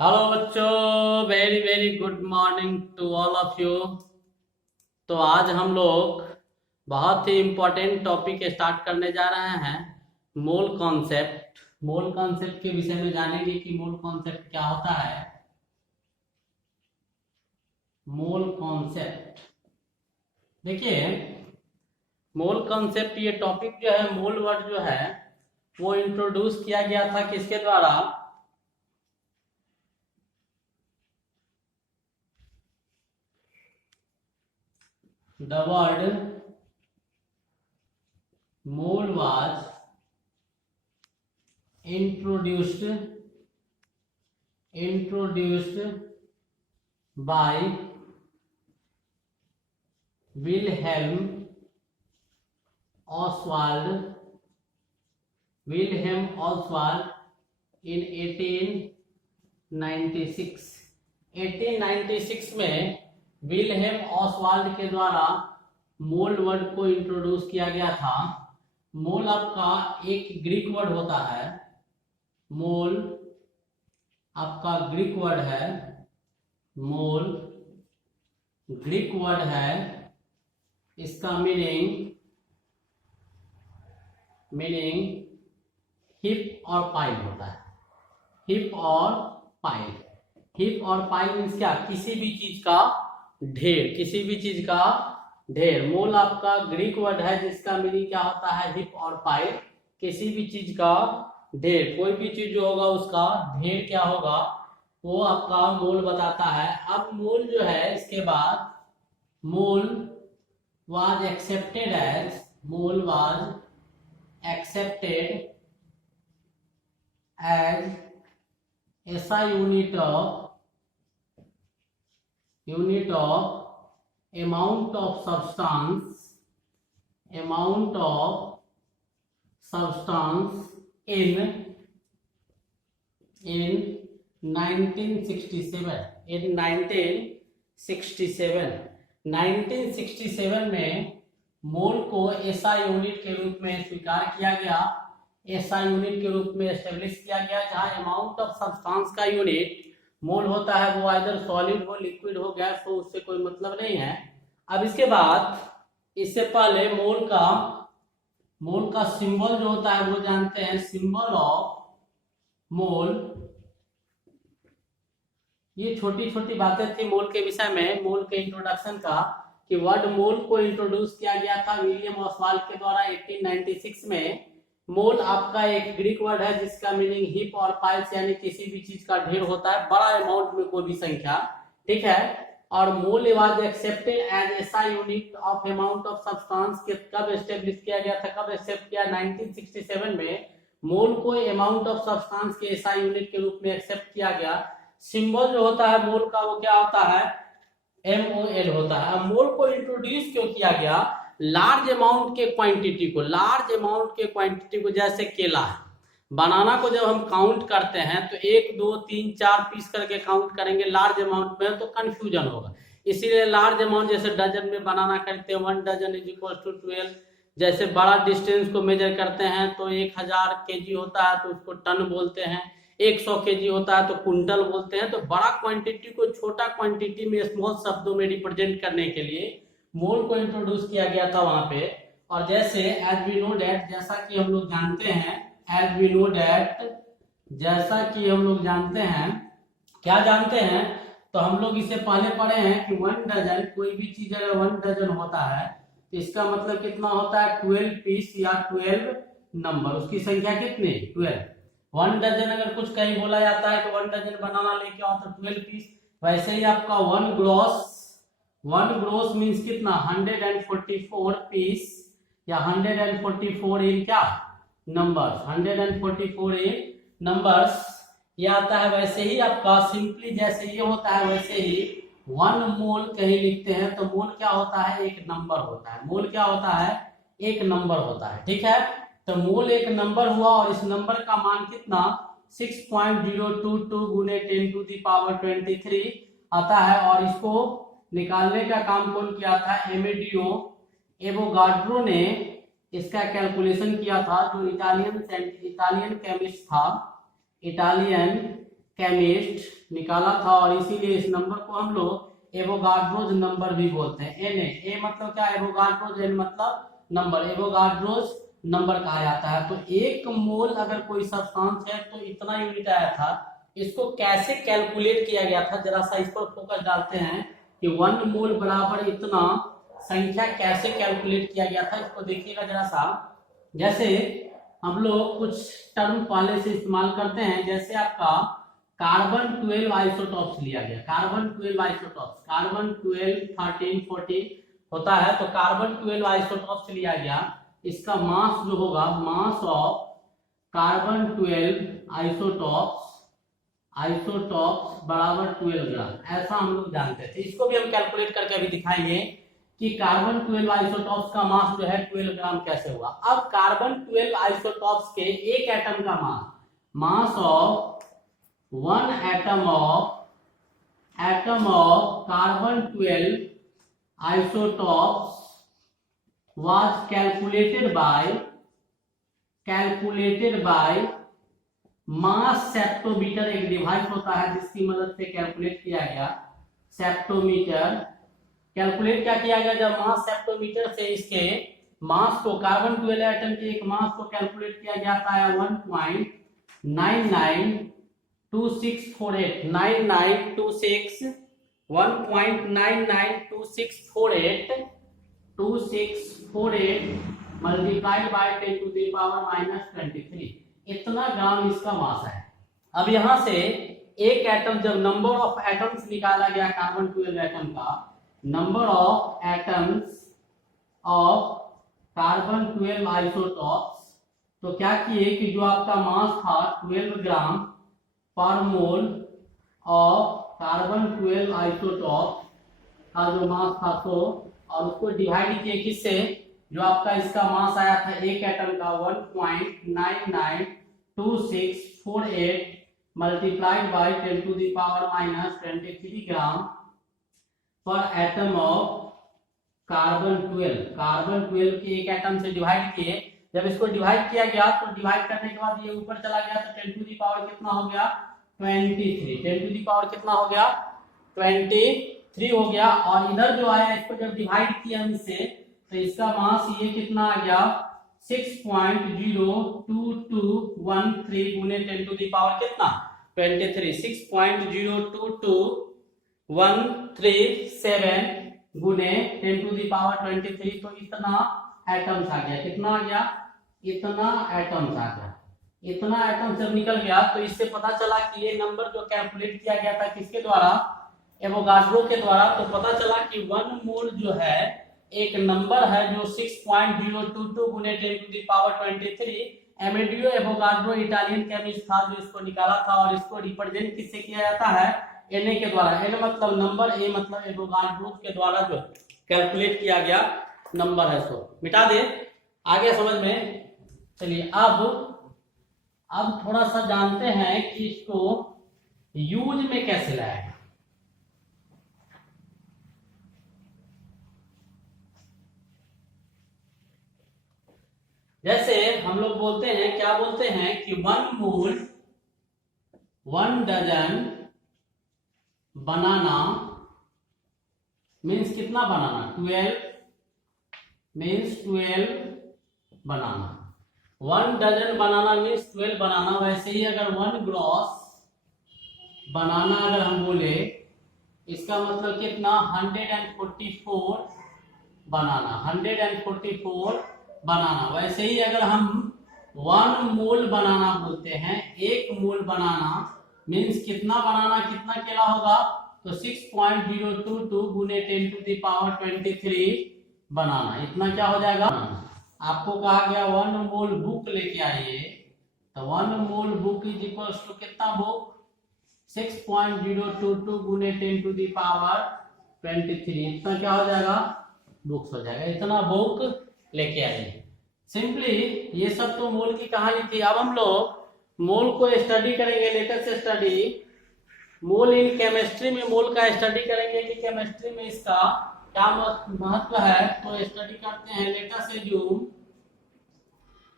Hello बच्चों, very very good morning to all of you. तो आज हम लोग बहुत ही इम्पोर्टेंट टॉपिक स्टार्ट करने जा रहे हैं। Mole concept. मोल कॉन्सेप्ट के विषय में जानेंगे कि मोल कॉन्सेप्ट क्या होता है। मोल कॉन्सेप्ट, देखिए, मोल कॉन्सेप्ट ये टॉपिक जो है, मोल वर्ड जो है वो इंट्रोड्यूस किया गया था किसके द्वारा? The word mole was introduced by Wilhelm Oswald in 1896। 1896 में विलहेम ऑसवाल्ड के द्वारा मोल वर्ड को इंट्रोड्यूस किया गया था। मोल आपका एक ग्रीक वर्ड होता है। मोल आपका ग्रीक वर्ड है। मोल ग्रीक वर्ड है। इसका मीनिंग हिप और पाइल होता है। हिप और पाइल। हिप और पाइल मीन्स क्या? किसी भी चीज का ढेर, किसी भी चीज का ढेर। मोल आपका ग्रीक वर्ड है जिसका मीनिंग क्या होता है? हिप और पाइल। किसी भी चीज का ढेर, कोई भी चीज जो होगा उसका ढेर क्या होगा वो आपका मोल बताता है। अब मोल जो है, इसके बाद मोल was accepted as SI unit of amount of substance in 1967। in 1967 में मोल को एसआई यूनिट के रूप में स्वीकार किया गया। एसआई यूनिट के रूप में एस्टेब्लिश किया गया, जहां अमाउंट ऑफ सब्सटेंस का यूनिट मोल होता है, वो आइदर सॉलिड हो, लिक्विड हो, गैस हो, उससे कोई मतलब नहीं है। अब इसके बाद, इससे पहले मोल का सिंबल जो होता है वो जानते हैं। सिंबल ऑफ मोल, ये छोटी छोटी बातें थी मोल के विषय में, मोल के इंट्रोडक्शन का, कि वर्ड मोल को इंट्रोड्यूस किया गया था विलियम ऑसवाल्ड के द्वारा 1896 में। मोल आपका एक ग्रीक वर्ड है जिसका मीनिंग हिप और पाइल्स, यानी किसी भी चीज का ढेर होता है, बड़ा अमाउंट में कोई भी संख्या, ठीक है। और mole was accepted as SI unit of amount of substance के कब एस्टेब्लिश किया गया था? कब एक्सेप्ट किया? 1967 में मोल को अमाउंट ऑफ सब्सटेंस के एसआई यूनिट के रूप में एक्सेप्ट किया गया। सिंबल जो होता है मोल का वो क्या होता है? MOL होता है। अब मोल को इंट्रोड्यूस क्यों किया गया? लार्ज अमाउंट के क्वांटिटी को, जैसे केला है, बनाना को जब हम काउंट करते हैं तो 1 2 3 4 पीस करके काउंट करेंगे। लार्ज अमाउंट में तो कंफ्यूजन होगा, इसीलिए लार्ज अमाउंट, जैसे डजन में बनाना करते हैं, 1 डजन इज इक्वल टू 12। जैसे बड़ा डिस्टेंस को मेजर करते हैं तो 1000 केजी होता है तो उसको टन बोलते हैं, 100 केजी होता है तो कुंटल बोलते हैं। तो बड़ा क्वांटिटी को छोटा क्वांटिटी में, स्मॉल शब्दों में रिप्रेजेंट करने के लिए मोल को इंट्रोड्यूस किया गया था वहां पे। और जैसे एज वी नो डैट, जैसा कि हम लोग जानते हैं, एज वी नो डैट, जैसा कि हम लोग जानते हैं, क्या जानते हैं? तो हम लोग इसे पहले पढ़े हैं कि 1 डजन, कोई भी चीज अगर 1 डजन होता है तो इसका मतलब कितना होता है? 12 पीस या 12 नंबर। उसकी संख्या कितनी? 12। 1 डजन अगर कुछ कहीं बोला जाता है तो 1 डजन बनाना लेके आओ तो 12 पीस। वैसे ही आपका 1 ग्रोस मीन्स कितना? 144 पीस, या 144 इन क्या? नंबर्स। 144 इन नंबर्स ये आता है। वैसे ही आपका सिंपली जैसे ये होता है, वैसे ही 1 मोल कहीं लिखते हैं तो मोल क्या होता है? एक नंबर होता है। मोल क्या होता है? एक नंबर होता है, ठीक है। तो मोल एक नंबर हुआ, और इस नंबर का मान कितना? 6.022 गुने 10 टू द पावर 23 आता है। और इसको निकालने का काम कौन किया था? एवोगाड्रो ने इसका कैलकुलेशन किया था, जो इटालियन केमिस्ट था। इटालियन केमिस्ट निकाला था, और इसीलिए इस नंबर को हम लोग एवोगाड्रोज नंबर भी बोलते हैं। ए मतलब क्या, एवोगाड्रोज, एन मतलब नंबर, एवोगाड्रोज नंबर कहा जाता है। तो 1 मोल अगर कोई सब्सटेंस है तो इतना यूनिट आया था। इसको कैसे कैलकुलेट किया गया था, जरा सा इस पर फोकस डालते हैं कि 1 मोल बराबर इतना संख्या कैसे कैलकुलेट किया गया था, इसको देखिएगा जरा सा। जैसे हम लोग कुछ टर्म पहले से इस्तेमाल करते हैं, जैसे आपका कार्बन 12 आइसोटॉप्स लिया गया, कार्बन 12 आइसोटॉप्स, कार्बन 12 13 14 होता है, तो कार्बन 12 आइसोटॉप्स लिया गया। इसका मास जो होगा, मास ऑफ कार्बन 12 आइसोटॉप्स बराबर 12 ग्राम, ऐसा हम लोग जानते थे। इसको भी हम कैलकुलेट करके अभी दिखाएंगे कि कार्बन 12 आइसोटॉप्स का मास जो है 12 ग्राम कैसे हुआ। अब कार्बन 12 आइसोटॉप्स के एक एटम का मास of 1 atom of carbon 12 isotopes was calculated by मास सेप्टोमीटर, एक डिवाइस होता है जिसकी मदद से कैलकुलेट किया गया, सेप्टोमीटर। कैलकुलेट क्या किया गया, जब मास सेप्टोमीटर से इसके मास को, कार्बन 12 एटम के एक मास को कैलकुलेट किया जाता है 1.992648 1.992648 multiplied by 10 to the power -23, इतना ग्राम इसका मास है। अब यहां से एक एटम, जब नंबर ऑफ एटम्स निकाला गया कार्बन 12 एटम का, number of atoms of carbon 12 isotopes, तो क्या किए कि जो आपका मास था 12 ग्राम पर मोल ऑफ कार्बन 12 आइसोटॉप का जो मास था, तो और उसको डिवाइड किए किससे, जो आपका इसका मास आया था एक एटम का 1.992648 multiplied by 10 to the power -23 ग्राम पर एटम ऑफ कार्बन 12। कार्बन 12 के एक एटम से डिवाइड किए, जब इसको डिवाइड किया गया तो डिवाइड करने के बाद ये ऊपर चला गया, तो 10 टू द पावर कितना हो गया, 23। 10 टू द पावर कितना हो गया, 23 हो गया। और इधर जो आया, इसको जब डिवाइड किया इससे, तो इसका मास ये कितना आ गया, 6.02213 गुने 10 टू द पावर कितना, 23। 6.02213 गुने 10 टू द पावर 23, तो इतना एटम्स आ गया। कितना आ गया, इतना एटम्स आ गया। इतना एटम जब निकल गया, तो इससे पता चला कि ये नंबर जो कैलकुलेट किया गया था किसके द्वारा, एवोगाड्रो के द्वारा, तो पता चला कि 1 मोल जो है एक नंबर है जो 6.022 गुने 10 to the power 23। Amedeo Avogadro Italian chemist था जो इसको निकाला था, और इसको रिप्रेजेंट किससे किया जाता है, Na के द्वारा। n मतलब नंबर, A मतलब एवोगाड्रो के द्वारा जो कैलकुलेट किया गया नंबर है। इसको मिटा दे, आगे समझ में। चलिए अब थोड़ा सा जानते हैं कि इसको यूज में कैसे लाया। जैसे हम लोग बोलते हैं, क्या बोलते हैं कि 1 मोल 1 डजन बनाना मीन्स कितना बनाना, 12 मीन्स 12 बनाना। 1 डजन बनाना मीन्स 12 बनाना। वैसे ही अगर 1 ग्रॉस बनाना अगर हम बोले, इसका मतलब कितना, 144 बनाना, 144 बनाना। वैसे ही अगर हम 1 मोल बनाना बोलते हैं, 1 मोल बनाना मीन्स कितना बनाना, कितना केला होगा, तो 6.022 गुने 10 टू द पावर 23 बनाना, इतना क्या हो जाएगा। आपको कहा गया 1 मोल बुक लेके आइए, तो 1 मोल बुक इज इक्वल टू कितना, बुक 6.022 गुने 10 टू द पावर 23, इतना क्या हो जाएगा, बुक्स हो जाएगा। इतना बुक लेके आइए। सिंपली ये सब तो मोल की कहानी थी। अब हम लोग मोल को स्टडी करेंगे, latest study mole in chemistry में। मोल का स्टडी करेंगे कि केमिस्ट्री में इसका क्या महत्व है, तो स्टडी करते हैं।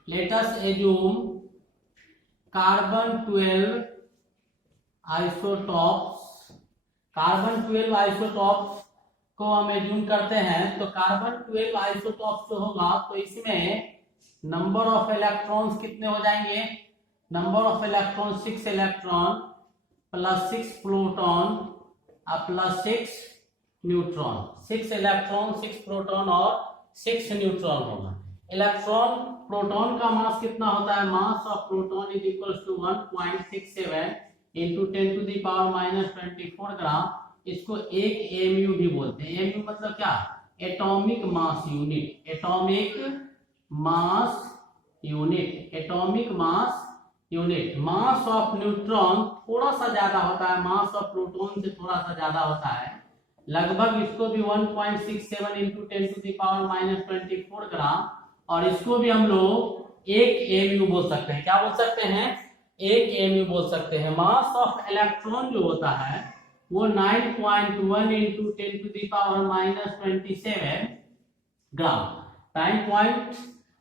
Latus assume carbon 12 isotopes, carbon 12 isotopes को हम एज्यूम करते हैं, तो कार्बन 12 आइसोटॉप्स जो होगा तो इसमें नंबर ऑफ इलेक्ट्रॉन्स कितने हो जाएंगे, number of electron 6 electron plus 6 proton plus 6 neutron, 6 electron 6 proton और 6 न्यूट्रॉन होगा। इलेक्ट्रॉन प्रोटॉन का मास कितना होता है, mass of proton is equal to 1.67 into 10 to the power minus 24 gram. इसको एक एमयू भी बोलते हैं। एमयू मतलब क्या, atomic mass unit, atomic mass unit, atomic mass unit. Mass of neutron थोड़ा सा ज्यादा होता है, मास ऑफ प्रोटॉन से थोड़ा सा ज्यादा होता है, लगभग इसको भी 1.67 into 10 to the power minus 24 gram, और इसको भी हम लोग एक एमयू बोल सकते हैं। क्या बोल सकते हैं, एक एमयू बोल सकते हैं। मास ऑफ इलेक्ट्रॉन जो होता है वो 9.1 into 10 to the power minus 27 gram,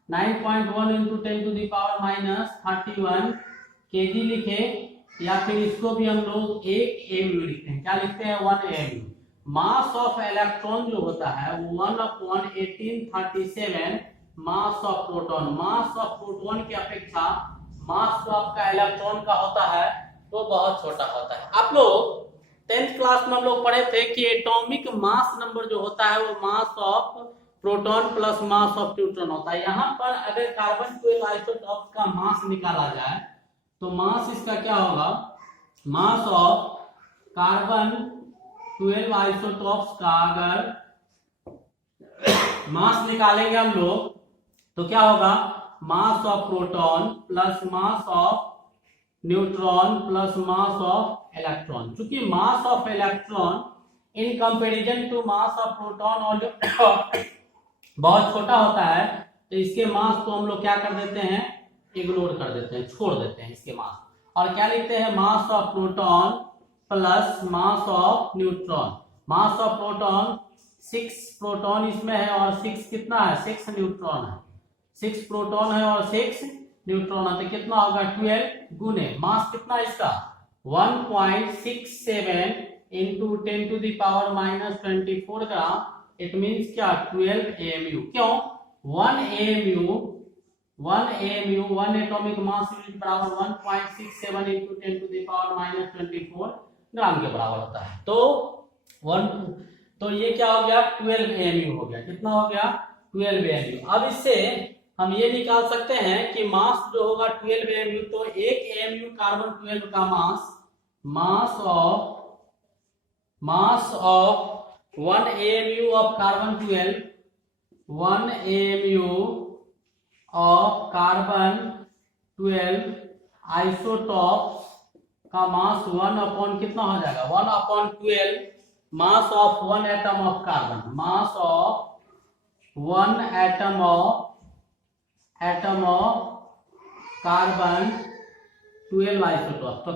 9.1 into 10 to the power minus 31 KG लिखे, या फिर इसको भी हम लोग एक एमयू लिखते हैं। क्या लिखते हैं, 1 एमयू। मास ऑफ इलेक्ट्रॉन जो होता है वो 1/1837 मास of proton, mass of proton की अपेक्षा मास जो आपका इलेक्ट्रॉन का होता है वो बहुत छोटा होता है। आप लोग 10th क्लास में हम लोग पढ़े थे कि एटॉमिक मास नंबर जो होता है वो मास of proton plus mass of neutron होता है। यहाँ पर अगर कार्बन 12 आइसोटॉप्स का मास निकाला जाए तो मास इसका क्या होगा, मास ऑफ कार्बन 12 आइसोटॉप्स का अगर मास निकालेंगे हम लोग तो क्या होगा, mass of proton plus mass of neutron plus mass of electron. चूंकि mass of electron in comparison to mass of proton और बहुत छोटा होता है, तो इसके मास को हम लोग क्या कर देते हैं, इग्नोर कर देते हैं, छोड़ देते हैं इसके मास, और क्या लिखते हैं, मास of proton plus mass of neutron. Mass of proton 6 proton इसमें है और 6 कितना है, 6 न्यूट्रॉन है, 6 प्रोटॉन है और 6 न्यूट्रॉन है, तो कितना होगा 12 गुने मास कितना इसका 1.67 into 10 to the power minus 24 gram. It means क्या, 12 AMU। क्यों, 1 AMU 1 एटॉमिक मास यूनिट बराबर 1.67 into 10 to the power minus 24 gram के बराबर होता है। तो ये क्या हो गया, 12 AMU हो गया। कितना हो गया, 12 AMU। अब इससे हम ये निकाल सकते हैं कि मास जो होगा 12 AMU, तो एक AMU कार्बन 12 का मास of 1 AMU of carbon 12, 1 AMU of carbon 12 isotopes का मास 1 अपॉन कितना हो जाएगा, 1/12 मास of 1 atom of carbon, mass of 1 atom of carbon 12 isotopes. तो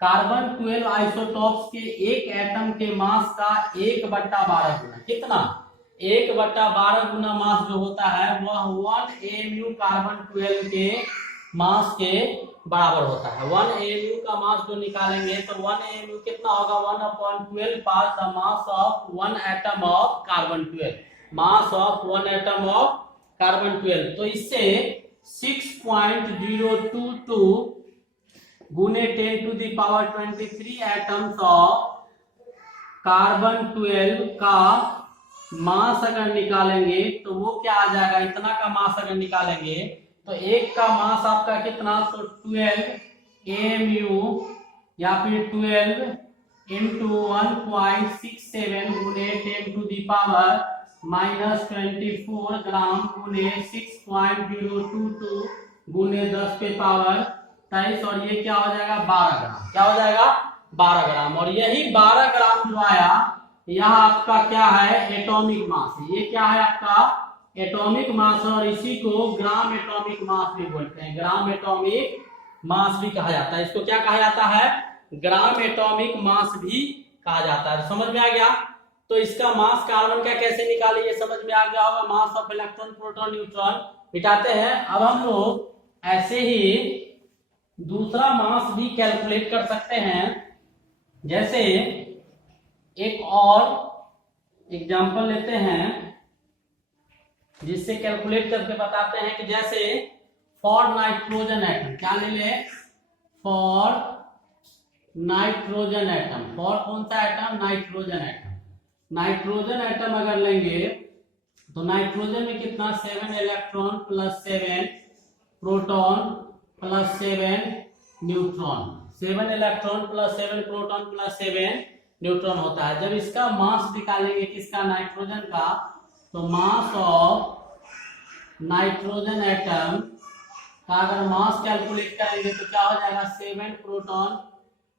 कार्बन 12 आइसोटॉप्स के एक एटम के मास का 1/12 गुना, कितना 1/12 गुना मास जो होता है वह 1 AMU कार्बन 12 के मास के बराबर होता है। 1 AMU का मास जो निकालेंगे तो 1 AMU कितना होगा, 1/12 पास the mass of 1 atom of carbon 12, mass of 1 atom of carbon 12। तो इससे 6.022 गुने 10 to the power 23 atoms of carbon 12 का मास अगर निकालेंगे तो वो क्या आ जाएगा, इतना का मास अगर निकालेंगे तो एक का मास आपका कितना, तो 12 AMU या फिर 12 इंटू 1.67 गुने 10 टू द पावर माइनस 24 ग्राम गुने 6.022 गुने 10 पे पावर 23, और ये क्या हो जाएगा 12 ग्राम। क्या हो जाएगा 12 ग्राम। और यही 12 ग्राम जो आया यह आपका क्या है, एटॉमिक मास है। ये क्या है आपका एटॉमिक मास, और इसी को ग्राम एटॉमिक मास भी बोलते हैं, ग्राम एटॉमिक मास भी कहा जाता है। इसको क्या कहा जाता है, ग्राम एटॉमिक मास भी कहा जाता है। समझ में आ गया। तो इसका मास कार्बन का कैसे निकाले ये समझ में आ गया होगा। Mass of electron proton neutron मिटाते हैं। अब हम लोग ऐसे ही दूसरा मास भी कैलकुलेट कर सकते हैं। जैसे एक और एग्जांपल लेते हैं जिससे कैलकुलेट करके बताते हैं कि जैसे फॉर नाइट्रोजन एटम, क्या ले ले, फॉर नाइट्रोजन एटम, फॉर कौन सा atom, nitrogen atom. Nitrogen atom अगर लेंगे तो नाइट्रोजन में कितना, 7 electron plus 7 proton plus 7 neutron, 7 electron plus 7 proton plus 7 neutron होता है। जब इसका मास निकालेंगे किसका, नाइट्रोजन का, तो मास ऑफ नाइट्रोजन एटम का अगर मास कैलकुलेट करेंगे तो क्या हो जाएगा, 7 प्रोटॉन,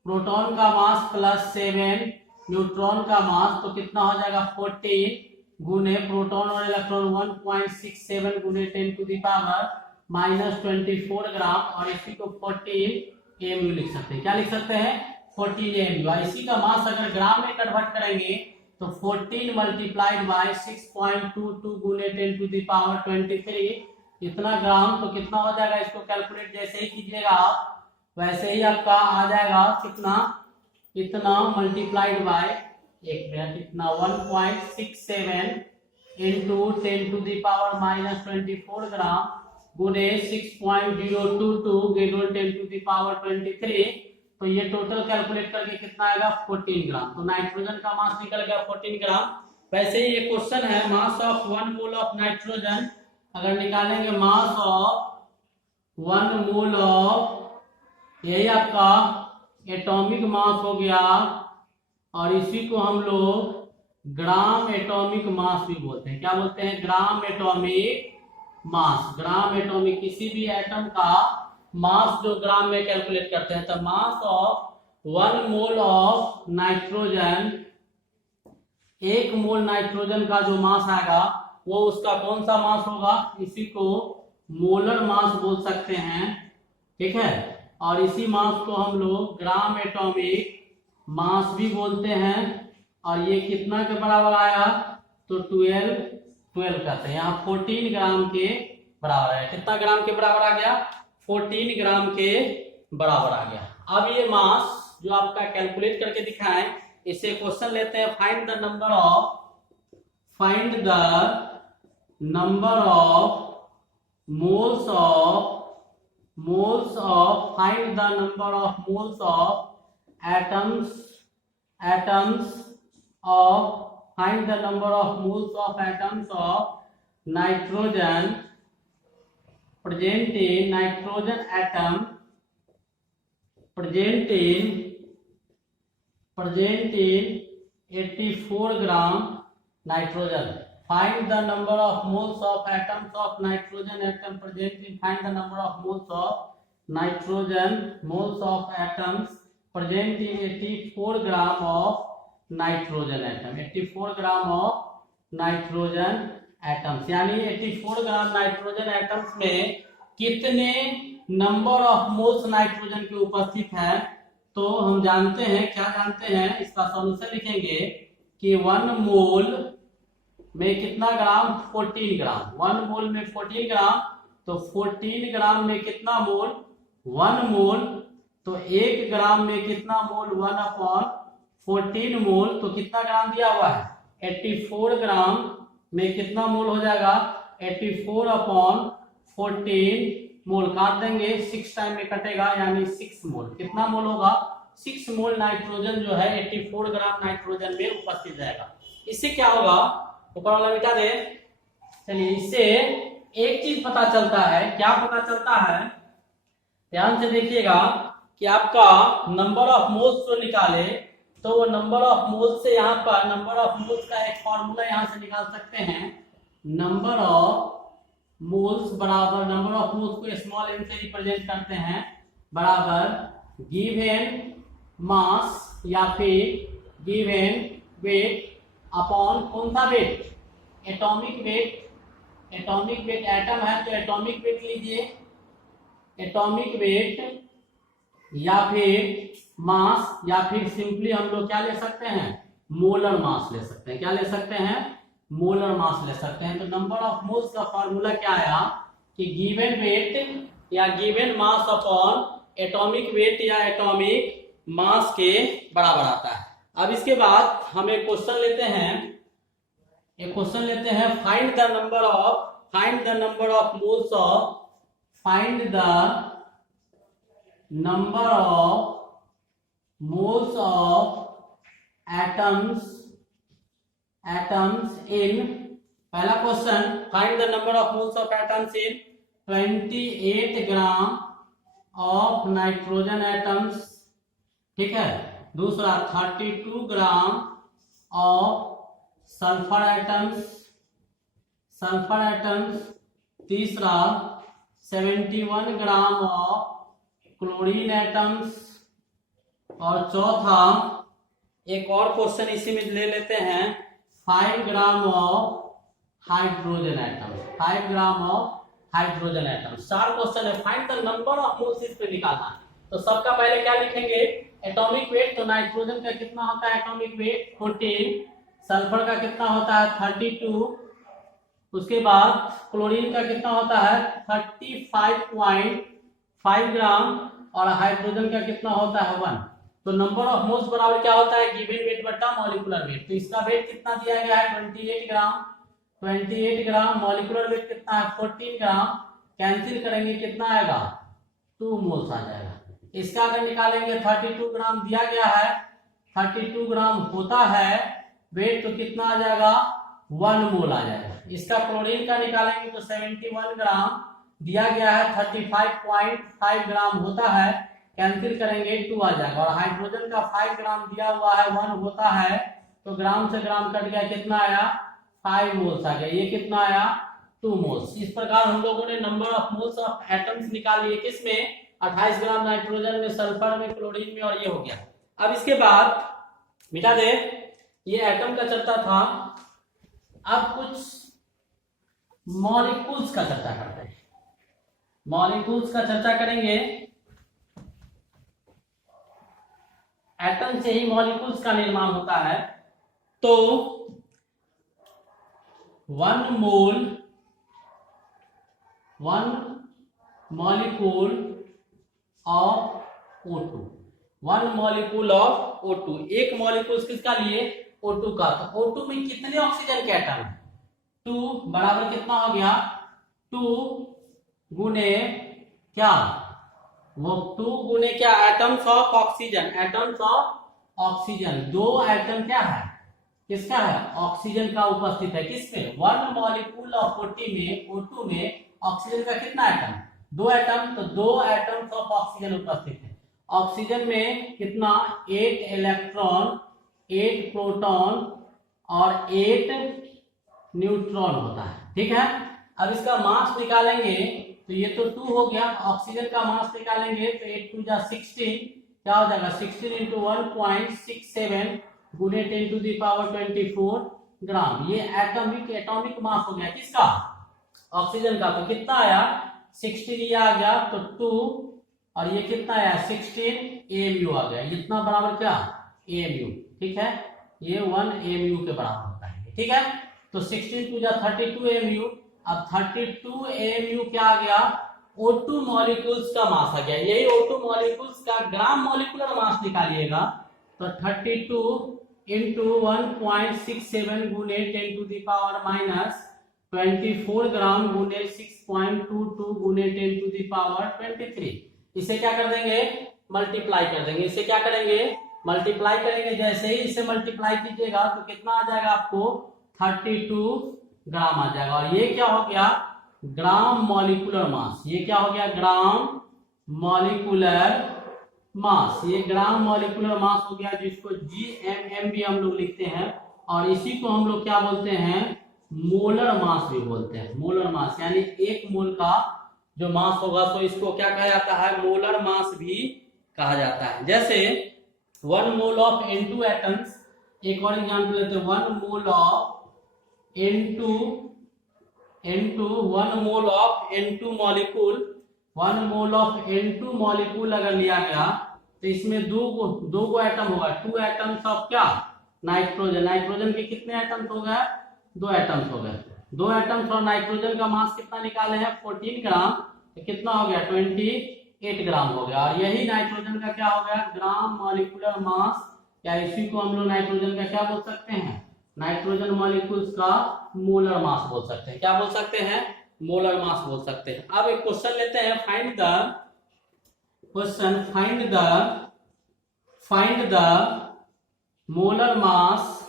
प्रोटॉन का मास प्लस 7 न्यूट्रॉन का मास, तो कितना हो जाएगा 14 गुने प्रोटॉन और इलेक्ट्रॉन 1.67 गुने 10 टू द पावर -24 ग्राम, और इसी को 14 एमयू लिख सकते हैं। क्या लिख सकते हैं, 14 एमयू। इसी का मास अगर ग्राम में कन्वर्ट करेंगे तो 14 मल्टीप्लाइड बाय 6.22 गुने 10 टू द पावर 23 इतना ग्राम, तो कितना हो जाएगा, इसको कैलकुलेट जैसे ही कीजिएगा आप वैसे ही आपका आ जाएगा कितना, इतना मल्टीप्लाइड बाय, एक मिनट, इतना 1.67 इंटू 10 टू द पावर -24 ग्राम गुने 6.022 गेनोल 10 टू द पावर 23, तो ये टोटल कैलकुलेट करके कितना आएगा, 14 ग्राम। तो नाइट्रोजन का मास निकल गया 14 ग्राम। वैसे ही ये क्वेश्चन है, mass of 1 mole of nitrogen, अगर निकालेंगे मास ऑफ 1 मोल ऑफ, यही आपका एटॉमिक मास हो गया, और इसी को हम लोग ग्राम एटॉमिक मास भी बोलते हैं। क्या बोलते हैं, gram atomic mass. Gram atomic, किसी भी एटम का मास जो ग्राम में कैलकुलेट करते हैं, तो मास of 1 mole of nitrogen, 1 mole nitrogen का जो मास आएगा वो उसका कौन सा मास होगा, इसी को मोलर मास बोल सकते हैं, ठीक है। और इसी मास को हम लोग ग्राम एटॉमिक मास भी बोलते हैं। और ये कितना के बराबर आया, तो 12 कहते हैं। यहाँ 14 ग्राम के बराबर आया। कितना ग्राम के बराबर आ गया, 14 ग्राम के बराबर आ गया। अब ये मास जो आपका कैलकुलेट करके दिखाएं, इससे क्वेश्चन लेते हैं, find the number of moles of find the number of moles of atoms of find the number of moles of atoms of nitrogen present in nitrogen atom present in 84 gram nitrogen. Find the number of moles of atoms of nitrogen atom present in, find the number of moles of nitrogen, moles of atoms present in 84 gram of nitrogen atom, 84 gram of nitrogen atoms, यानी 84 gram nitrogen atoms में कितने number of moles nitrogen के उपस्थित है। तो हम जानते हैं, क्या जानते हैं, इसका सॉल्यूशन लिखेंगे कि 1 मोल में कितना ग्राम, 14 ग्राम, 1 मोल में 14 ग्राम, तो 14 ग्राम में कितना मोल, 1 मोल, तो 1 ग्राम में कितना मोल, 1/14 मोल, तो कितना ग्राम दिया हुआ है, 84 ग्राम में कितना मोल हो जाएगा, 84/14 मोल। काट देंगे, 6 टाइम में कटेगा, यानी 6 मोल। कितना मोल होगा, 6 मोल नाइट्रोजन जो है 84 ग्राम नाइट्रोजन में उपस्थित रहेगा। इससे क्या होगा, ऊपर वाला मिटा दे। चलिए, इससे एक चीज पता चलता है, क्या पता चलता है, ध्यान से देखिएगा कि आपका नंबर ऑफ मोल्स जो निकाले, तो वो नंबर ऑफ मोल्स से यहाँ पर नंबर ऑफ मोल्स का एक फॉर्मूला यहाँ से निकाल सकते हैं। नंबर ऑफ मोल्स बराबर, नंबर ऑफ मोल्स को स्मॉल एम से रिप्रेजेंट करते हैं, बराबर गिवन मास या फिर गिवन वेट अपॉन कौन सा weight, atomic weight. Atomic weight, atom है तो एटॉमिक वेट लीजिए, एटॉमिक वेट या फिर मास, या फिर सिंपली हम लोग क्या ले सकते हैं, मोलर मास ले सकते हैं। क्या ले सकते हैं, मोलर मास ले सकते हैं। तो नंबर ऑफ मोल्स का फॉर्मूला क्या आया कि गिवन वेट या given mass upon atomic weight या एटॉमिक मास के बराबर आता है। अब इसके बाद हम एक क्वेश्चन लेते हैं, find the number of moles of atoms in, पहला question, find the number of moles of atoms in 28 gram of nitrogen atoms, ठीक है। दूसरा 32 ग्राम ऑफ सल्फर एटम्स, तीसरा 71 ग्राम ऑफ क्लोरीन एटम्स, और चौथा एक और क्वेश्चन इसी में ले लेते हैं, 5 gram of hydrogen atoms. 4 question है, find the number of moles इस पे निकालना है। तो सबका पहले क्या लिखेंगे, एटॉमिक वेट। तो नाइट्रोजन का कितना होता है एटॉमिक वेट 14, सल्फर का कितना होता है 32, उसके बाद क्लोरीन का कितना होता है 35.5 ग्राम, और हाइड्रोजन का कितना होता है 1। तो नंबर ऑफ मोल्स बराबर क्या होता है, गिवन वेट बटा मॉलिक्यूलर वेट। तो इसका वेट कितना दिया गया है 28 ग्राम, मॉलिक्यूलर वेट कितना है 14 ग्राम, कैंसिल करेंगे कितना आएगा 2 मोल्स आ जाएगा। इसका अगर निकालेंगे 32 ग्राम दिया गया है, 32 ग्राम होता है वेट, तो कितना आ जाएगा 1 मोल आ जाएगा। इसका क्लोरीन का निकालेंगे तो 71 ग्राम दिया गया है, 35.5 ग्राम होता है, कैंसिल करेंगे 2 आ जाएगा। और हाइड्रोजन का 5 ग्राम दिया हुआ है, 1 होता है, तो ग्राम से ग्राम कट गया, कितना आया 5 मोल्स आ गया। ये कितना आया 2 मोल्स। इस प्रकार हम लोगों ने number of moles of atoms निकाल लिए, किसमें 28 ग्राम नाइट्रोजन में, सल्फर में, क्लोरीन में, और ये हो गया। अब इसके बाद मिटा दे, ये एटम का चलता था। अब कुछ मॉलिक्यूल्स का चर्चा करते हैं। मॉलिक्यूल्स का चर्चा करेंगे, एटम से ही मॉलिक्यूल्स का निर्माण होता है। तो 1 molecule of O2, 1 molecule of O2, एक मॉलिक्यूल किसका लिए O2 का। तो O2 में कितने ऑक्सीजन के एटम है 2, बराबर कितना हो गया 2 गुने क्या, वो 2 गुने क्या एटम्स ऑफ ऑक्सीजन, 2 एटम क्या है किसका है ऑक्सीजन का उपस्थित है, किसमें 1 मॉलिक्यूल ऑफ O2 में ऑक्सीजन का कितना एटम 2 एटम, तो 2 एटम्स ऑफ ऑक्सीजन उपस्थित है। ऑक्सीजन में कितना 8 इलेक्ट्रॉन, 8 प्रोटॉन और 8 न्यूट्रॉन होता है, ठीक है। अब इसका मास निकालेंगे तो ये तो 2 हो गया, ऑक्सीजन का मास निकालेंगे तो 8 2 जा 16, क्या हो जाएगा 16 इंटू 1.67 गुने 10 टू द पावर 24 ग्राम। ये एटॉमिक मास हो गया किसका ऑक्सीजन का। तो कितना आया 16, ये आ गया तो 2, और ये कितना आया 16 AMU आ गया। इतना बराबर क्या AMU, ठीक है, ये 1 AMU के बराबर होता है, ठीक है। तो 16 टू जा 32 AMU। अब 32 AMU क्या आ गया O2 मॉलिक्यूल्स का मास आ गया। यही O2 मॉलिक्यूल्स का ग्राम मॉलिक्यूलर मास निकालिएगा तो 32 इंटू 1.67 गुने 10 टू द पावर माइनस 24 ग्राम गुने 6.22 गुने 10 टू द पावर 23। इसे क्या कर देंगे मल्टीप्लाई कर देंगे। इसे क्या करेंगे मल्टीप्लाई करेंगे। जैसे ही इसे मल्टीप्लाई कीजिएगा तो कितना आ जाएगा आपको 32 ग्राम आ जाएगा। और ये क्या हो गया ग्राम मॉलिक्यूलर मास। ये क्या हो गया ग्राम मॉलिक्यूलर मास। ये ग्राम मॉलिक्यूलर मास हो गया जिसको GMM भी हम लोग लिखते हैं। और इसी को हम लोग क्या बोलते हैं मोलर मास भी बोलते हैं। मोलर मास यानी 1 मोल का जो मास होगा तो इसको क्या कहा जाता है मोलर मास भी कहा जाता है। जैसे 1 मोल ऑफ N2 एटम्स, एक और एग्जांपल लेते हैं 1 mole of N2 1 mole of N2 molecule 1 mole of N2 molecule अगर लिया गया तो इसमें दो गो एटम होगा 2 एटम्स ऑफ क्या नाइट्रोजन। नाइट्रोजन के कितने एटम्स हो गए 2 एटम्स हो गए। 2 एटम्स और नाइट्रोजन का मास कितना निकाले हैं 14 ग्राम। तो कितना हो गया 28 8 ग्राम हो गया। और यही नाइट्रोजन का क्या हो गया, ग्राम मॉलिक्यूलर मास, या इसी को हम लोग नाइट्रोजन का क्या बोल सकते हैं, नाइट्रोजन मॉलिक्यूल्स का मोलर मास बोल सकते हैं। क्या बोल सकते हैं, मोलर मास बोल सकते हैं। अब एक क्वेश्चन लेते हैं, find the molar mass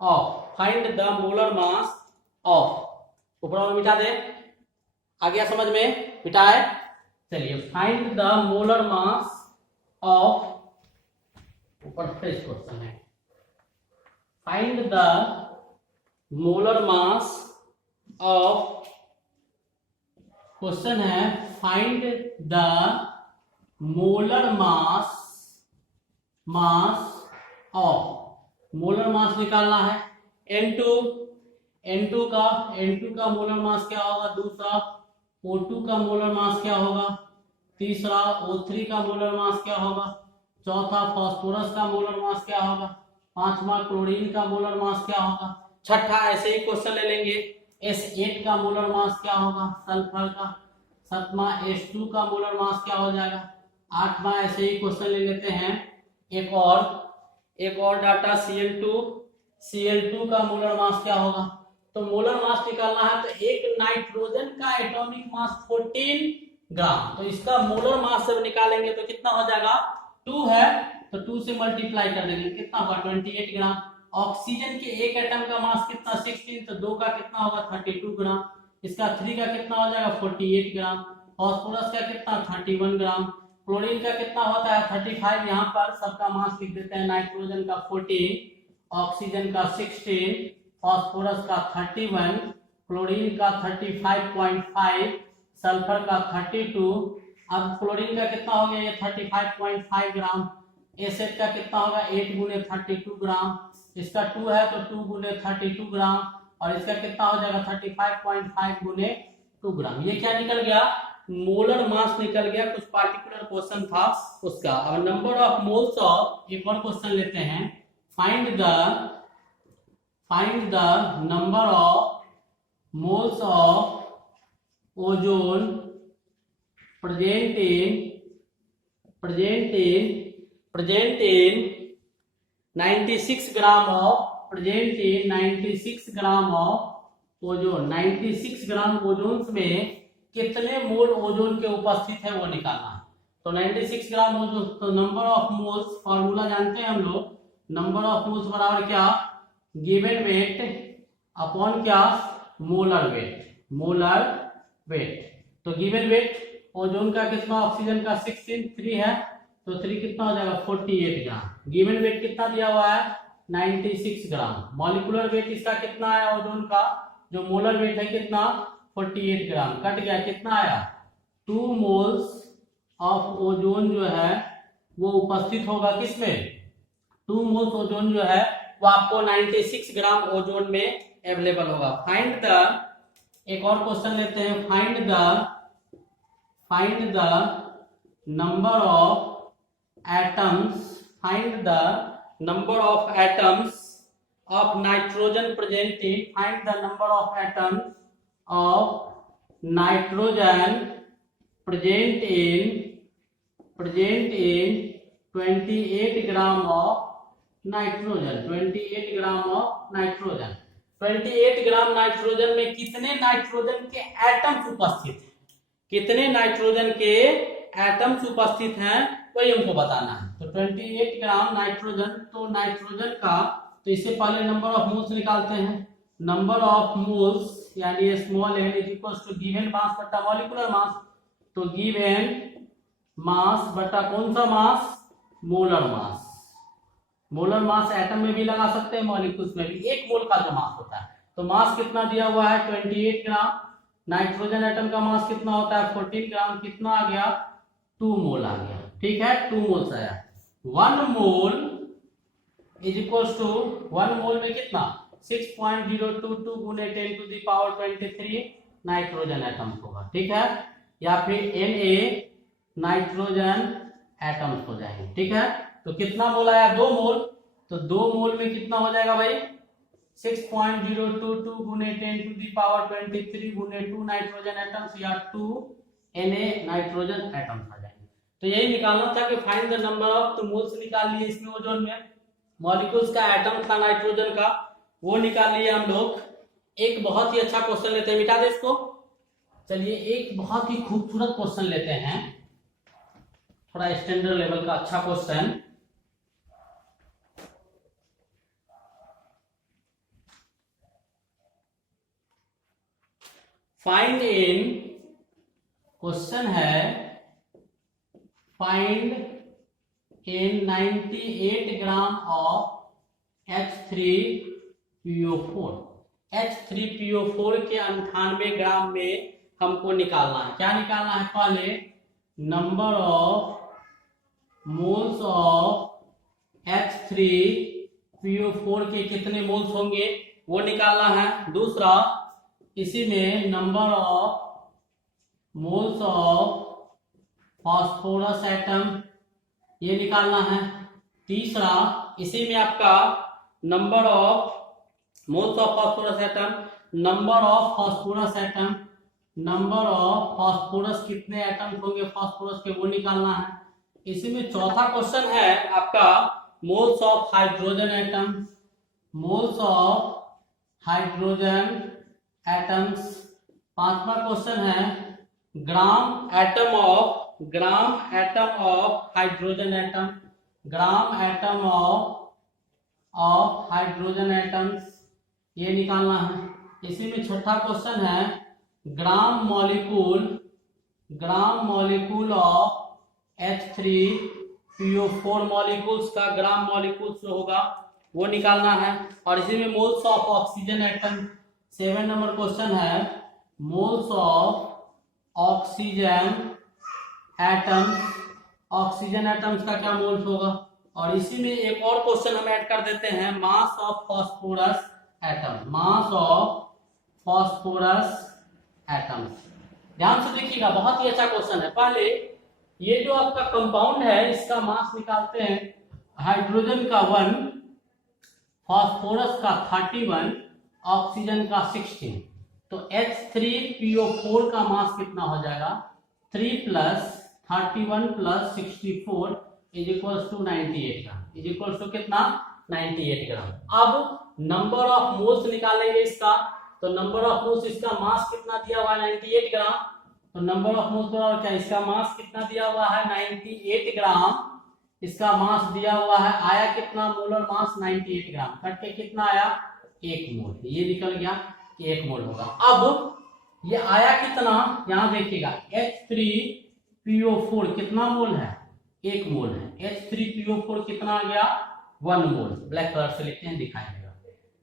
of, find the molar mass of, ऊपर वाला मिटा दे, आ गया समझ में, मिटाए। चलिए, find the molar mass of, ऊपर फ्रेश क्वेश्चन है, find the molar mass of, question है find the molar mass of, molar mass निकालना है। N2 का मोलर मास क्या होगा, दूसरा O2 का मोलर मास क्या होगा, तीसरा O3 का मोलर मास क्या होगा, चौथा फास्फोरस का मोलर मास क्या होगा, पांचवा क्लोरीन का मोलर मास क्या होगा, छठा ऐसे ही क्वेश्चन ले लेंगे, S8 का मोलर मास क्या होगा सल्फर का, सातवां H2 का मोलर मास क्या हो जाएगा, आठवां ऐसे ही क्वेश्चन ले लेते हैं। एक और डाटा Cl2 का मोलर मास क्या होगा। तो मोलर मास निकालना है, तो एक नाइट्रोजन का एटॉमिक मास 14 ग्राम, तो इसका मोलर मास जब निकालेंगे तो कितना हो जाएगा, 2 है तो 2 से मल्टीप्लाई कर देंगे, कितना होगा 28 ग्राम। ऑक्सीजन के एक एटम का मास कितना 16, तो 2 का कितना होगा 32 ग्राम, इसका 3 का कितना हो जाएगा 48 ग्राम, फास्फोरस का कितना 31 ग्राम, क्लोरीन का कितना होता है 35, यहाँ पर सबका मास लिख देते हैं, नाइट्रोजन का 14, ऑक्सीजन का 16, फास्फोरस का 31, क्लोरीन का 35.5, सल्फर का 32। अब क्लोरीन का कितना हो गया ये 35.5 ग्राम, एसिड का कितना होगा 8 गुने 32 ग्राम, इसका 2 है तो 2 गुने 32 ग्राम, और इसका कितना हो जाएगा 35.5 गुने 2 ग्राम। ये क्या निकल गया, मोलर मास निकल गया, कुछ पार्टिकुलर क्वेश्चन था उसका। अब नंबर ऑफ मोल्स ऑफ, एक और क्वेश्चन लेते हैं, find the number of moles of ozone present in 96 gram of ozone, 96 gram ozone में कितने मोल ओजोन के उपस्थित है वो निकालना है। तो 96 ग्राम ओजोन, तो नंबर ऑफ मोल्स, फॉर्मूला जानते हैं हम लोग, नंबर ऑफ मोल्स बराबर क्या, गिवन वेट अपॉन क्या, मोलर वेट। तो गिवन वेट ओजोन का कितना, ऑक्सीजन का 16, 3 है तो 3 कितना हो जाएगा 48 ग्राम, गिवन वेट कितना दिया हुआ है 96 ग्राम, मॉलिक्यूलर वेट इसका कितना है ओजोन का, जो मोलर वेट है कितना 48 ग्राम, कट गया कितना आया 2 मोल्स ऑफ ओजोन जो है वो उपस्थित होगा किसमें, 2 मोल्स ओजोन जो है वो आपको 96 ग्राम ओजोन में अवेलेबल होगा। फाइंड द, एक और क्वेश्चन लेते हैं, find the number of atoms of nitrogen present in, find the number of atoms of nitrogen present in 28 gram of nitrogen, 28 gram of nitrogen, 28 gram nitrogen में कितने nitrogen के atoms उपस्थित हैं, कितने नाइट्रोजन के एटम्स उपस्थित हैं वही हमको बताना है। तो 28 ग्राम नाइट्रोजन, तो नाइट्रोजन का, तो इससे पहले नंबर ऑफ मोल्स निकालते हैं, नंबर ऑफ मोल्स यानी small n is equal to given mass बटा मॉलिक्यूलर मास, तो गिवन मास बटा कौन सा mass, molar mass. Molar mass atom में भी लगा सकते हैं, मॉलिक्यूल्स में भी, 1 मोल का जो मास होता है। तो मास कितना दिया हुआ है 28 ग्राम, नाइट्रोजन एटम का मास कितना होता है 14 ग्राम, कितना आ गया 2 मोल आ गया, ठीक है 2 मोल्स आया। 1 mole is equal to, 1 mole में कितना 6.022 गुने 10 to the power 23 nitrogen atoms होगा, ठीक है, या फिर Na नाइट्रोजन एटम्स हो जाएंगे, ठीक है। तो कितना मोल आया 2 मोल, तो 2 मोल में कितना हो जाएगा भाई 6.022 गुने 10 टू द पावर 23 गुने 2 नाइट्रोजन एटम्स, या 2 Na नाइट्रोजन एटम्स आ जाएंगे। तो यही निकालना था कि फाइंड द नंबर ऑफ, तो मोल्स निकाल लिए इसमें ओजोन में, मॉलिक्यूल्स का एटम था नाइट्रोजन का वो निकाल लिए हम लोग। एक बहुत ही अच्छा क्वेश्चन लेते हैं, मिटा दे इसको। चलिए एक बहुत ही खूबसूरत क्वेश्चन लेते हैं, थोड़ा स्टैंडर्ड लेवल का अच्छा क्वेश्चन। फाइंड इन, क्वेश्चन है find in 98 gram of H3PO4। H3PO4 के 98 ग्राम में हमको निकालना है। क्या निकालना है? पहले number of moles of H3PO4 के कितने मोल्स होंगे वो निकालना है। दूसरा, इसी में number of moles of phosphorus atom ये निकालना है। तीसरा, इसी में आपका number of moles of phosphorus atom, number of phosphorus atom, number of phosphorus कितने एटम्स होंगे फास्फोरस के वो निकालना है। इसी में चौथा क्वेश्चन है आपका moles of hydrogen atom, moles of hydrogen atoms. पांचवा क्वेश्चन है gram atom of hydrogen atom, gram atom of hydrogen atoms ये निकालना है। इसी में छठा क्वेश्चन है gram molecule of H3PO4 molecules का ग्राम मॉलिक्यूल्स जो होगा वो निकालना है। और इसी में moles of oxygen atom, 7 number question है moles of oxygen atoms, oxygen atoms का क्या मोल्स होगा। और इसी में एक और क्वेश्चन हम ऐड कर देते हैं mass of phosphorus atom, mass of phosphorus atoms. ध्यान से देखिएगा, बहुत ही अच्छा क्वेश्चन है। पहले ये जो आपका कंपाउंड है इसका मास निकालते हैं, हाइड्रोजन का 1, फास्फोरस का 31, ऑक्सीजन का 16। तो H3PO4 का मास कितना हो जाएगा? 3 + 31 + 64 = 98 ग्राम, इज इक्वल टू कितना? 98 ग्राम। अब नंबर ऑफ मोल्स निकालेंगे इसका, तो नंबर ऑफ मोल्स, इसका मास कितना दिया हुआ है? 98 ग्राम। तो नंबर ऑफ मोल्स बराबर क्या? इसका मास कितना दिया हुआ है? 98 ग्राम। इसका मास दिया हुआ है, आया कितना? मोलर मास 98 ग्राम, करके कितना आया? 1 मोल। ये निकल गया कि 1 मोल होगा। अब ये आया कितना? यहां देखिएगा H3PO4 कितना मोल है? 1 मोल है। H3PO4 कितना आ गया? 1 मोल। ब्लैक कलर से लिखते हैं, दिखाएगा।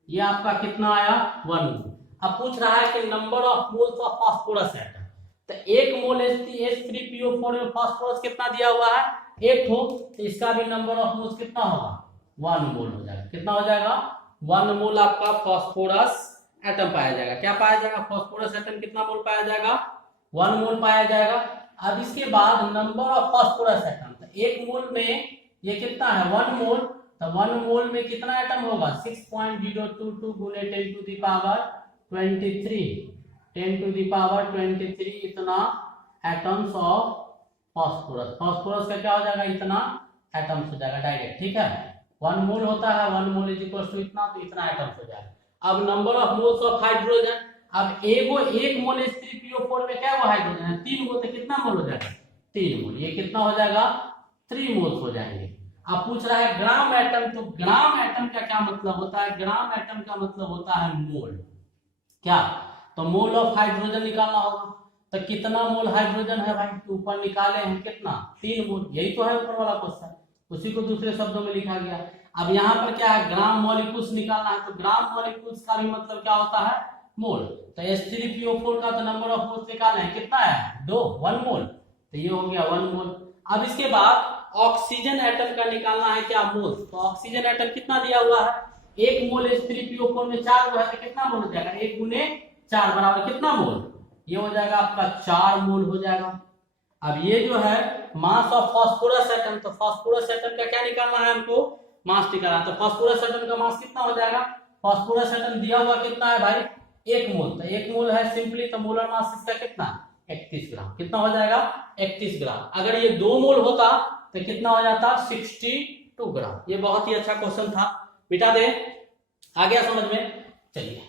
ये आपका कितना आया? 1 मोल। अब पूछ रहा है कि number of moles of phosphorus atom, तो 1 मोल H3PO4 में फास्फोरस कितना दिया हुआ है? 1 हो, तो इसका भी नंबर ऑफ मोल्स कितना होगा? 1 मोल हो जाएगा। कितना हो जाएगा? 1 मोल आपका फास्फोरस एटम पाया जाएगा। क्या पाया जाएगा? फास्फोरस एटम कितना मोल पाया जाएगा? 1 मोल पाया जाएगा। अब इसके बाद नंबर ऑफ फास्फोरस एटम, तो 1 मोल में ये कितना है? 1 मोल। तो 1 मोल में कितना एटम होगा? 6.022 गुने 10 to the power 23, 10 to the power 23 इतना एटम्स ऑफ फास्फोरस। फास्फोरस का क्या हो जाएगा? इतना एटम्स हो जाएगा डायरेक्ट, ठीक है। 1 मोल होता है, 1 मोल इज इक्वल टू इतना, तो इतना एटम्स हो जाएगा। अब number of moles of hydrogen, अब 1 मोल H3PO4 में क्या हुआ? हाइड्रोजन है 3 मोल, तो कितना मोल हो जाएगा? 3 मोल। ये कितना हो जाएगा? 3 मोल्स हो जाएंगे। अब पूछ रहा है ग्राम एटम, तो ग्राम एटम का क्या मतलब होता है? ग्राम एटम का मतलब होता है मोल। क्या? तो मोल ऑफ हाइड्रोजन निकालना होगा। तो कितना मोल हाइड्रोजन है भाई? तो ऊपर निकाले हैं कितना? 3 मोल। यही तो है ऊपर वाला क्वेश्चन, उसी को दूसरे शब्दों में लिखा गया। अब यहाँ पर क्या है? ग्राम मॉलिक्यूल्स निकालना है। तो ग्राम मॉलिक्यूल्स का भी मतलब क्या होता है? मोल। तो H3PO4 का तो नंबर ऑफ मोल्स निकालना है, कितना है? 2, 1 मोल। तो ये हो गया 1 मोल। अब इसके बाद ऑक्सीजन एटम का निकालना है क्या? मोल। तो ऑक्सीजन एटम कितना दिया हुआ है? 1 मोल H3PO4 में 4 है, तो कितना मोल हो जाएगा? 1 गुने 4 बराबर कितना मोल? ये हो जाएगा आपका 4 मोल हो जाएगा। अब ये जो है मास ऑफ फास्फोरस एटम, तो फास्फोरस एटम का क्या निकालना है हमको? मास निकालना। तो फास्फोरस एटम का मास कितना हो जाएगा? फास्फोरस एटम दिया हुआ कितना है भाई? 1 मोल। तो 1 मोल है सिंपली, तो मोलर मास इसका कितना? 31 ग्राम। कितना हो जाएगा? 31 ग्राम। अगर ये 2 मोल होता तो कितना हो जाता? 62 ग्राम। ये बहुत ही अच्छा क्वेश्चन था, मिटा दे। आ गया समझ में? चलिए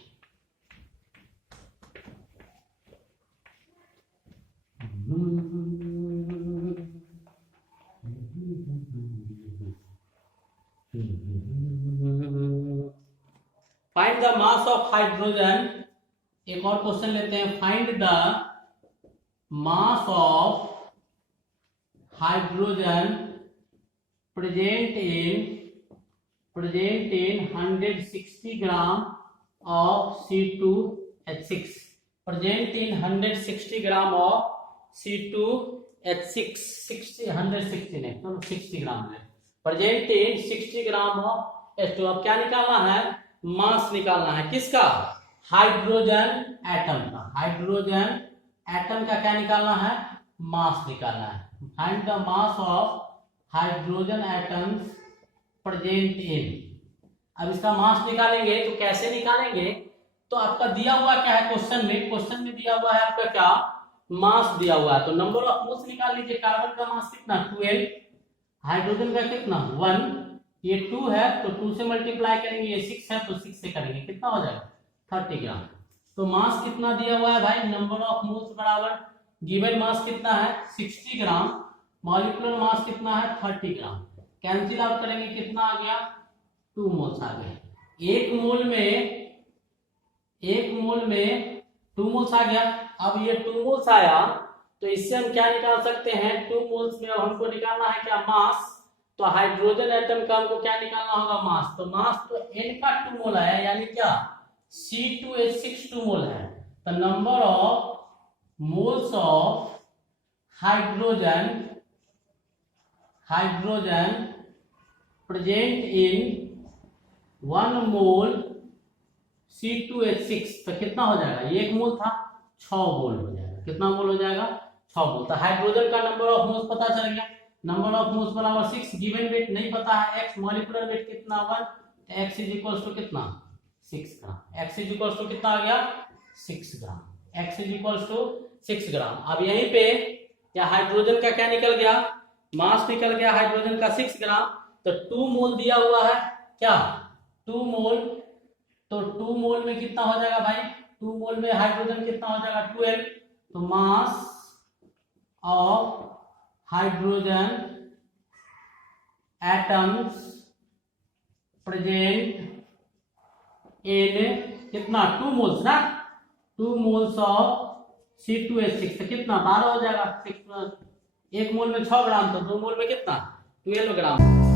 find the mass of hydrogen. एक और क्वेश्चन लेते हैं। Find the mass of hydrogen present in 160 gram of C2H6। Present in 160 gram of C2H6। 160 नहीं तो 60 ग्राम है। Present in 60 gram of H2। अब क्या निकालना है? मास निकालना है। किसका? हाइड्रोजन एटम का। हाइड्रोजन एटम का क्या निकालना है? मास निकालना है। Find the mass of hydrogen atoms present in. अब इसका मास निकालेंगे तो कैसे निकालेंगे? तो आपका दिया हुआ क्या है क्वेश्चन में? क्वेश्चन में दिया हुआ है आपका क्या? मास दिया हुआ है। तो नंबर ऑफ मोल्स निकाल लीजिए। कार्बन का मास कितना? 12। हाइड्रोजन का कितना? 1। ये 2 है तो 2 से मल्टीप्लाई करेंगे। ये 6 है तो 6 से करेंगे। कितना हो जाएगा? 30 ग्राम। तो मास कितना दिया हुआ है भाई? नंबर ऑफ मोल्स बराबर गिवन मास कितना है? 60 ग्राम। मॉलिक्यूलर मास कितना है? 30 ग्राम। कैंसिल आउट करेंगे, कितना आ गया? 2 मोल्स आ गए। एक मोल में 2 मोल्स आ गया। अब ये 2 मोल्स आया तो इससे हम क्या निकाल सकते हैं? 2 मोल्स में अब हमको निकालना है क्या? मास। तो हाइड्रोजन एटम का हमको क्या निकालना होगा? मास। तो मास तो N का 2 मोल है, यानी क्या? C2H6 2 मोल है। तो number of moles of hydrogen present in 1 mole C2H6। तो कितना हो जाएगा? ये 1 मोल था, 6 मोल हो जाएगा। कितना मोल हो जाएगा? 6 मोल। तो हाइड्रोजन का नंबर ऑफ मोल्स पता चल गया। नंबर ऑफ मोल्स बराबर 6। गिवन वेट नहीं पता है x। मॉलिक्यूलर वेट कितना? 1। x इज इक्वल टू कितना? 6 ग्राम। x इज इक्वल टू कितना आ गया? 6 ग्राम। x इज इक्वल टू 6 ग्राम। अब यहीं पे क्या हाइड्रोजन का क्या निकल गया? मास निकल गया हाइड्रोजन का 6 ग्राम। तो 2 मोल दिया हुआ है क्या? 2 मोल। तो 2 मोल में कितना हो जाएगा भाई? 2 मोल में हाइड्रोजन कितना हो जाएगा? 12। तो mass of hydrogen atoms present in कितना? 2 मोल्स ना। 2 मोल्स ऑफ C2H6। तो कितना? 12 हो जाएगा। 6 1 मोल में 6 ग्राम, तो 2 मोल में कितना? 12 ग्राम।